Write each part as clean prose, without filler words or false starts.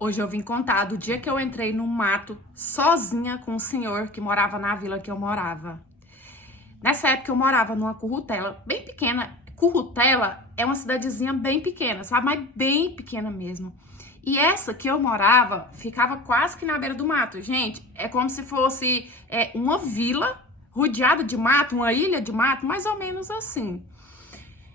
Hoje eu vim contar do dia que eu entrei no mato sozinha com um senhor que morava na vila que eu morava. Nessa época eu morava numa currutela bem pequena. Currutela é uma cidadezinha bem pequena, sabe? Mas bem pequena mesmo. E essa que eu morava ficava quase que na beira do mato. Gente, é como se fosse uma vila rodeada de mato, uma ilha de mato, mais ou menos assim.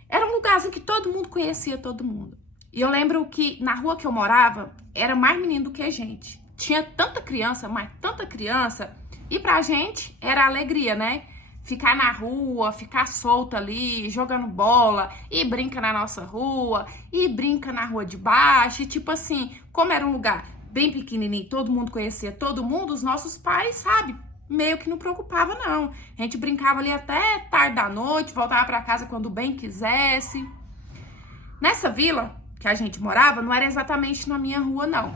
Era um lugarzinho que todo mundo conhecia todo mundo. E eu lembro que na rua que eu morava, era mais menino do que gente. Tinha tanta criança, mas tanta criança. E pra gente era alegria, né? Ficar na rua, ficar solta ali, jogando bola. E brinca na nossa rua, e brinca na rua de baixo. E tipo assim, como era um lugar bem pequenininho, todo mundo conhecia todo mundo, os nossos pais, sabe? Meio que não preocupava, não. A gente brincava ali até tarde da noite, voltava pra casa quando bem quisesse. Nessa vila que a gente morava, não era exatamente na minha rua, não.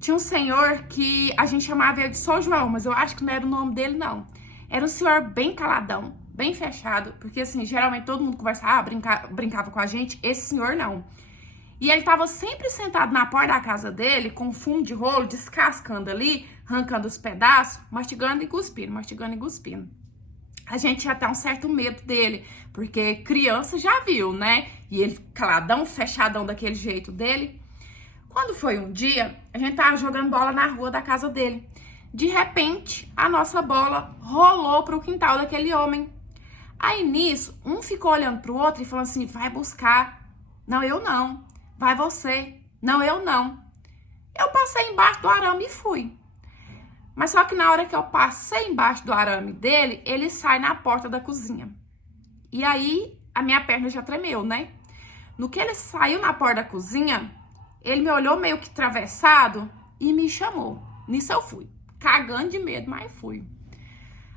Tinha um senhor que a gente chamava ele de São João, mas eu acho que não era o nome dele, não. Era um senhor bem caladão, bem fechado, porque assim, geralmente todo mundo conversava, brincava com a gente, esse senhor não. E ele tava sempre sentado na porta da casa dele, com fumo de rolo, descascando ali, arrancando os pedaços, mastigando e cuspindo, mastigando e cuspindo. A gente tinha até um certo medo dele, porque criança já viu, né? E ele caladão, fechadão daquele jeito dele. Quando foi um dia, a gente tava jogando bola na rua da casa dele. De repente, a nossa bola rolou pro quintal daquele homem. Aí nisso, um ficou olhando pro outro e falando assim, vai buscar. Não, eu não. Vai você. Não, eu não. Eu passei embaixo do arame e fui. Mas só que na hora que eu passei embaixo do arame dele, ele sai na porta da cozinha. E aí, a minha perna já tremeu, né? No que ele saiu na porta da cozinha, ele me olhou meio que atravessado e me chamou. Nisso eu fui. Cagando de medo, mas fui.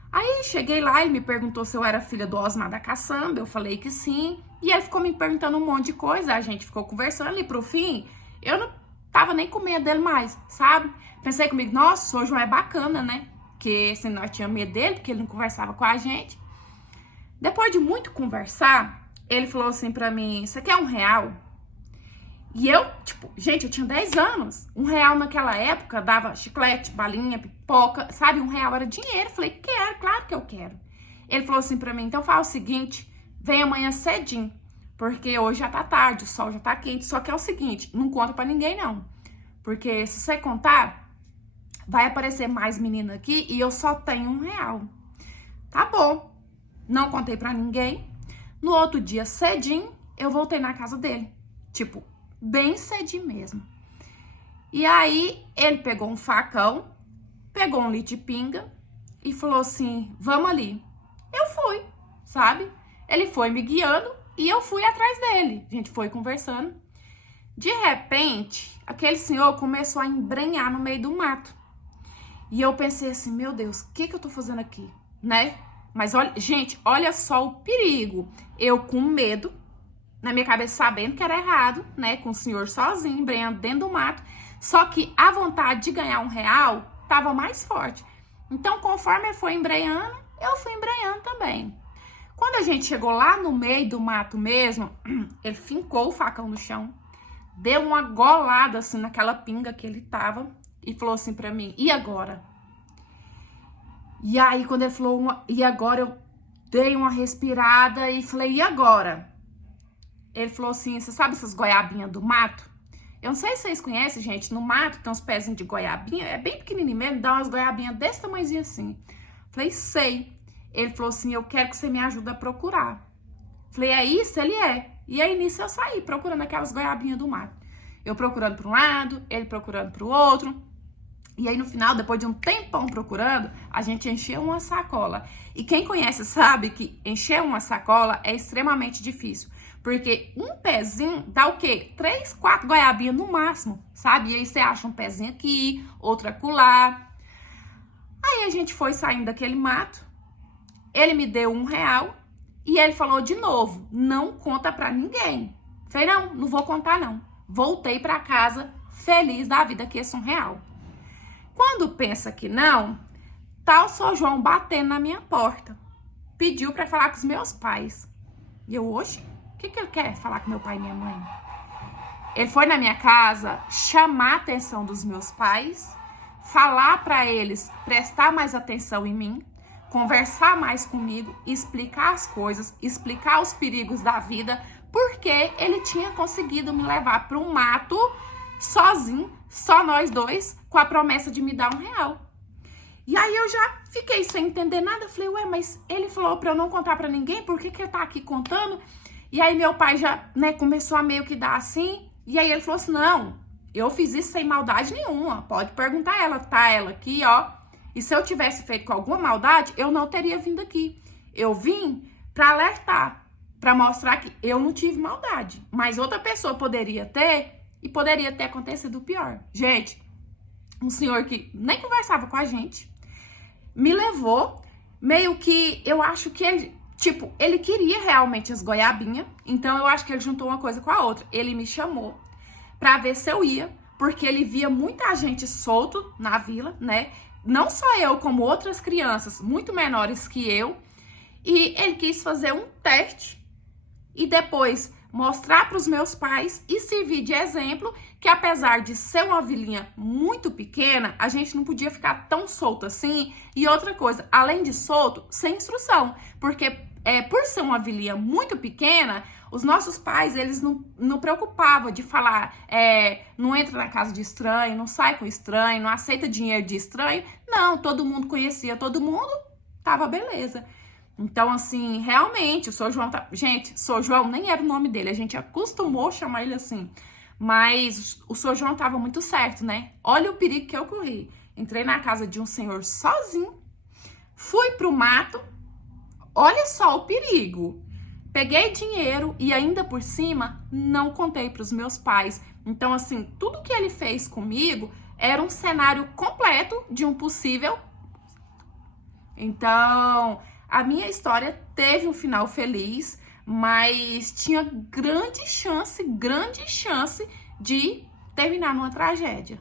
Aí, cheguei lá, ele me perguntou se eu era filha do Osmar da Caçamba. Eu falei que sim. E ele ficou me perguntando um monte de coisa. A gente ficou conversando e pro fim, eu não tava nem com medo dele mais, sabe? Pensei comigo, nossa, o São João é bacana, né? Porque assim, nós tínhamos medo dele, porque ele não conversava com a gente. Depois de muito conversar, ele falou assim pra mim, você quer R$1? E eu, tipo, gente, eu tinha 10 anos. R$1 naquela época dava chiclete, balinha, pipoca, sabe? R$1 era dinheiro. Eu falei, quero, claro que eu quero. Ele falou assim pra mim, então fala o seguinte, vem amanhã cedinho, porque hoje já tá tarde, o sol já tá quente. Só que é o seguinte, não conta pra ninguém, não. Porque se você contar, vai aparecer mais menina aqui e eu só tenho R$1. Tá bom. Não contei pra ninguém. No outro dia, cedinho, eu voltei na casa dele. Tipo, bem cedinho mesmo. E aí, ele pegou um facão, pegou um litro de pinga e falou assim, vamos ali. Eu fui, sabe? Ele foi me guiando e eu fui atrás dele. A gente foi conversando. De repente, aquele senhor começou a embrenhar no meio do mato. E eu pensei assim, meu Deus, o que eu tô fazendo aqui, né? Mas olha, gente, olha só o perigo. Eu com medo, na minha cabeça sabendo que era errado, né? Com o senhor sozinho, embrenhando dentro do mato. Só que a vontade de ganhar R$1 tava mais forte. Então, conforme ele foi embrenhando, eu fui embrenhando também. Quando a gente chegou lá no meio do mato mesmo, ele fincou o facão no chão, deu uma golada assim naquela pinga que ele tava e falou assim pra mim, e agora? E aí, quando ele falou, e agora, eu dei uma respirada e falei, e agora? Ele falou assim, você sabe essas goiabinhas do mato? Eu não sei se vocês conhecem, gente, no mato tem uns pezinhos de goiabinha, é bem pequenininho mesmo, dá umas goiabinhas desse tamanhozinho assim. Falei, sei. Ele falou assim, eu quero que você me ajude a procurar. Falei, é isso? Ele é. E aí, nisso, eu saí procurando aquelas goiabinhas do mato. Eu procurando para um lado, ele procurando para o outro. E aí, no final, depois de um tempão procurando, a gente encheu uma sacola. E quem conhece sabe que encher uma sacola é extremamente difícil. Porque um pezinho dá o quê? 3, 4 goiabinhas no máximo, sabe? E aí você acha um pezinho aqui, outro acolá. Aí a gente foi saindo daquele mato. Ele me deu R$1 e ele falou de novo, não conta pra ninguém. Falei, não vou contar não. Voltei pra casa feliz da vida que esse R$1. Quando pensa que não, tá o São João batendo na minha porta. Pediu pra falar com os meus pais. E eu, oxe, o que ele quer falar com meu pai e minha mãe? Ele foi na minha casa chamar a atenção dos meus pais, falar para eles prestar mais atenção em mim, conversar mais comigo, explicar as coisas, explicar os perigos da vida, porque ele tinha conseguido me levar para um mato sozinho, só nós dois, com a promessa de me dar R$1. E aí eu já fiquei sem entender nada. Falei, ué, mas ele falou pra eu não contar pra ninguém, por que que ele tá aqui contando? E aí meu pai já, né, começou a meio que dar assim. E aí ele falou assim, não, eu fiz isso sem maldade nenhuma. Pode perguntar a ela, tá ela aqui, ó. E se eu tivesse feito com alguma maldade, eu não teria vindo aqui. Eu vim pra alertar, pra mostrar que eu não tive maldade. Mas outra pessoa poderia ter, e poderia ter acontecido o pior. Gente, um senhor que nem conversava com a gente, me levou, meio que, eu acho que ele, tipo, ele queria realmente as goiabinhas, então eu acho que ele juntou uma coisa com a outra. Ele me chamou pra ver se eu ia, porque ele via muita gente solto na vila, né? Não só eu, como outras crianças muito menores que eu, e ele quis fazer um teste e depois mostrar para os meus pais e servir de exemplo que, apesar de ser uma vilinha muito pequena, a gente não podia ficar tão solto assim. E outra coisa, além de solto, sem instrução, porque por ser uma vilinha muito pequena, os nossos pais, eles não preocupavam de falar, não entra na casa de estranho, não sai com estranho, não aceita dinheiro de estranho. Não, todo mundo conhecia todo mundo, tava beleza. Então, assim, realmente, o Sr. João... Gente, Sr. João nem era o nome dele, a gente acostumou chamar ele assim. Mas o Sr. João tava muito certo, né? Olha o perigo que eu corri. Entrei na casa de um senhor sozinho, fui pro mato, olha só o perigo. Peguei dinheiro e ainda por cima não contei pros meus pais. Então, assim, tudo que ele fez comigo era um cenário completo de um possível... Então... A minha história teve um final feliz, mas tinha grande chance de terminar numa tragédia.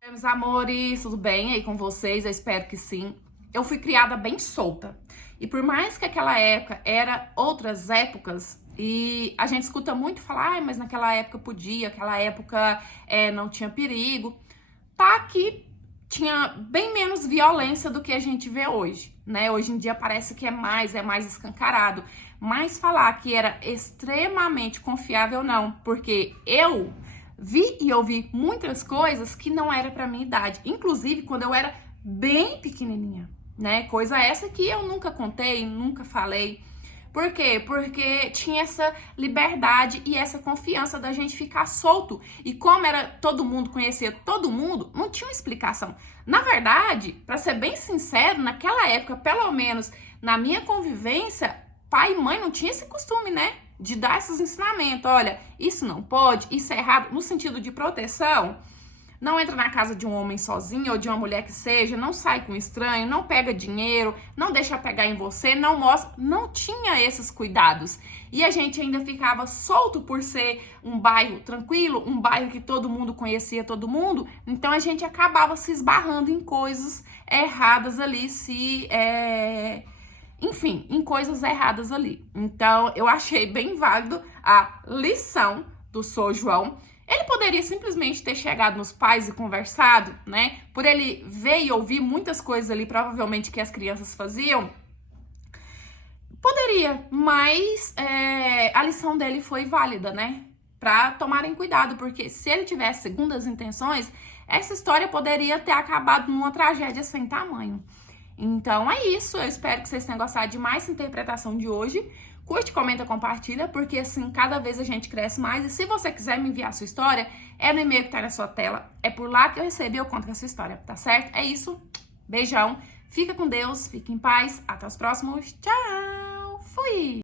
Meus amores, tudo bem aí com vocês? Eu espero que sim. Eu fui criada bem solta. E por mais que aquela época era outras épocas, e a gente escuta muito falar, mas naquela época podia, aquela época não tinha perigo, tá aqui. Tinha bem menos violência do que a gente vê hoje, né? Hoje em dia parece que é mais escancarado. Mas falar que era extremamente confiável, não. Porque eu vi e ouvi muitas coisas que não era pra minha idade. Inclusive, quando eu era bem pequenininha, né? Coisa essa que eu nunca contei, nunca falei. Por quê? Porque tinha essa liberdade e essa confiança da gente ficar solto. E como era todo mundo conhecia todo mundo, não tinha uma explicação. Na verdade, para ser bem sincero, naquela época, pelo menos na minha convivência, pai e mãe não tinha esse costume, né? De dar esses ensinamentos. Olha, isso não pode, isso é errado, no sentido de proteção. Não entra na casa de um homem sozinho ou de uma mulher que seja, não sai com estranho, não pega dinheiro, não deixa pegar em você, não mostra. Não tinha esses cuidados. E a gente ainda ficava solto por ser um bairro tranquilo, um bairro que todo mundo conhecia todo mundo. Então a gente acabava se esbarrando em coisas erradas ali, enfim, em coisas erradas ali. Então eu achei bem válido a lição do Sr. João. Ele poderia simplesmente ter chegado nos pais e conversado, né? Por ele ver e ouvir muitas coisas ali, provavelmente, que as crianças faziam. Poderia, mas a lição dele foi válida, né? Pra tomarem cuidado, porque se ele tivesse segundas intenções, essa história poderia ter acabado numa tragédia sem tamanho. Então é isso, eu espero que vocês tenham gostado de mais essa interpretação de hoje. Curte, comenta, compartilha, porque assim, cada vez a gente cresce mais. E se você quiser me enviar a sua história, é no e-mail que tá na sua tela. É por lá que eu recebi e eu conto com a sua história, tá certo? É isso, beijão, fica com Deus, fique em paz, até os próximos, tchau, fui!